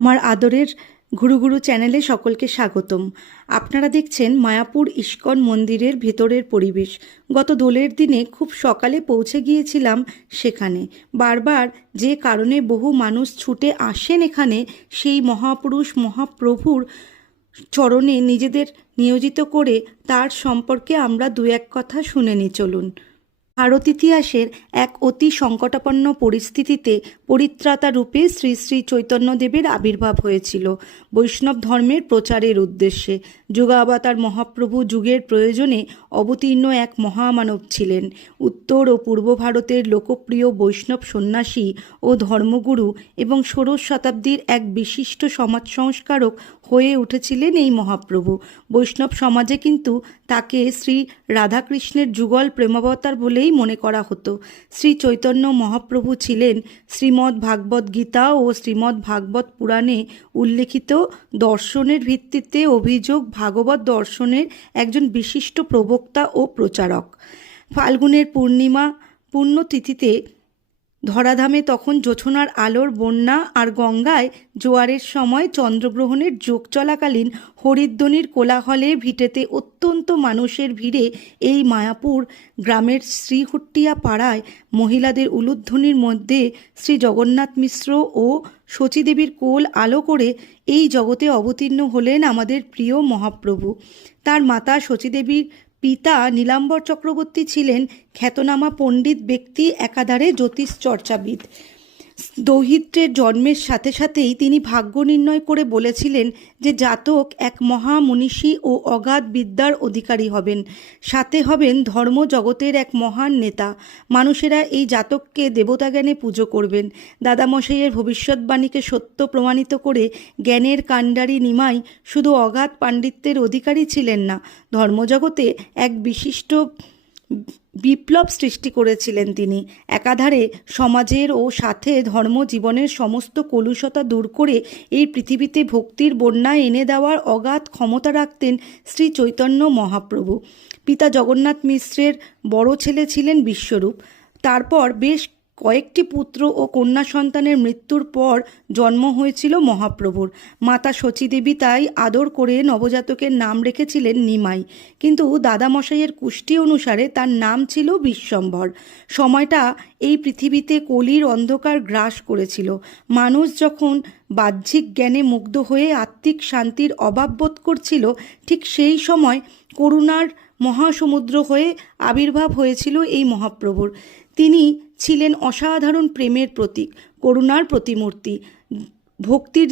আমার আদরের ঘুরু ঘুরু চ্যানেলে সকলকে স্বাগতম। আপনারা দেখছেন মায়াপুর ইস্কন মন্দিরের ভেতরের পরিবেশ। গত দোলের দিনে খুব সকালে পৌঁছে গিয়েছিলাম সেখানে। বারবার যে কারণে বহু মানুষ ছুটে আসেন এখানে, সেই মহাপুরুষ মহাপ্রভুর চরণে নিজেদের নিয়োজিত করে তার সম্পর্কে আমরা দু এক কথা শুনে নিই চলুন। ভারত ইতিহাসের এক অতি সংকটাপন্ন পরিস্থিতিতে পরিত্রাতা রূপে শ্রী শ্রী চৈতন্যদেবের আবির্ভাব হয়েছিল বৈষ্ণব ধর্মের প্রচারের উদ্দেশ্যে। যুগাবতার মহাপ্রভু যুগের প্রয়োজনে অবতীর্ণ এক মহামানব ছিলেন। উত্তর ও পূর্ব ভারতের লোকপ্রিয় বৈষ্ণব সন্ন্যাসী ও ধর্মগুরু এবং ষোড়শ শতাব্দীর এক বিশিষ্ট সমাজ সংস্কারক হয়ে উঠেছিলেন এই মহাপ্রভু। বৈষ্ণব সমাজে কিন্তু তাকে শ্রী রাধাকৃষ্ণের যুগল প্রেমাবতার বলেই মনে করা হতো। শ্রী চৈতন্য মহাপ্রভু ছিলেন শ্রীমদ্ ভাগবত গীতা ও শ্রীমদ্ ভাগবত পুরাণে উল্লেখিত দর্শনের ভিত্তিতে অভিযোগ ভাগবত দর্শনের একজন বিশিষ্ট প্রবক্তা ও প্রচারক। ফাল্গুনের পূর্ণিমা পুণ্যতিথিতে ধরাধামে তখন জোছনার আলোর বন্যা, আর গঙ্গায় জোয়ারের সময় চন্দ্রগ্রহণের যোগ চলাকালীন হরিধ্বনির কোলাহলে ভিটেতে অত্যন্ত মানুষের ভিড়ে এই মায়াপুর গ্রামের শ্রীহুট্টিয়া পাড়ায় মহিলাদের উলুধ্বনির মধ্যে শ্রী জগন্নাথ মিশ্র ও শচীদেবীর কোল আলো করে এই জগতে অবতীর্ণ হলেন আমাদের প্রিয় মহাপ্রভু। তার মাতা শচীদেবীর পিতা নীলাম্বর চক্রবর্তী ছিলেন খ্যাতনামা পণ্ডিত ব্যক্তি, একাধারে জ্যোতিষ চর্চাবিদ। দৌহিত্রের জন্মের সাথে সাথেই তিনি ভাগ্য নির্ণয় করে বলেছিলেন যে জাতক এক মহামনীষী ও অগাধ বিদ্যার অধিকারী হবেন, সাথে হবেন ধর্মজগতের এক মহান নেতা। মানুষেরা এই জাতককে দেবতাজ্ঞানে পুজো করবেন। দাদামশাইয়ের ভবিষ্যৎবাণীকে সত্য প্রমাণিত করে জ্ঞানের কাণ্ডারি নিমাই শুধু অগাধ পাণ্ডিত্যের অধিকারী ছিলেন না, ধর্মজগতে এক বিশিষ্ট বিপ্লব সৃষ্টি করেছিলেন তিনি। একাধারে সমাজের ও সাথে ধর্মজীবনের সমস্ত কলুষতা দূর করে এই পৃথিবীতে ভক্তির বন্যা এনে দেওয়ার অগাধ ক্ষমতা রাখতেন শ্রী চৈতন্য মহাপ্রভু। পিতা জগন্নাথ মিশ্রের বড় ছেলে ছিলেন বিশ্বরূপ। তারপর বেশ কয়েকটি পুত্র ও কন্যা সন্তানের মৃত্যুর পর জন্ম হয়েছিল মহাপ্রভুর। মাতা শচীদেবী তাই আদর করে নবজাতকের নাম রেখেছিলেন নিমাই, কিন্তু দাদামশাইয়ের কুষ্টি অনুসারে তার নাম ছিল বিশ্বম্ভর। সময়টা এই পৃথিবীতে কলির অন্ধকার গ্রাস করেছিল। মানুষ যখন বাহ্যিক জ্ঞানে মুগ্ধ হয়ে আত্মিক শান্তির অভাব বোধ করছিল, ঠিক সেই সময় করুণার মহাসমুদ্র হয়ে আবির্ভাব হয়েছিল এই মহাপ্রভুর। তিনি ছিলেন অসাধারণ প্রেমের প্রতীক, করুণার প্রতিমূর্তি, ভক্তির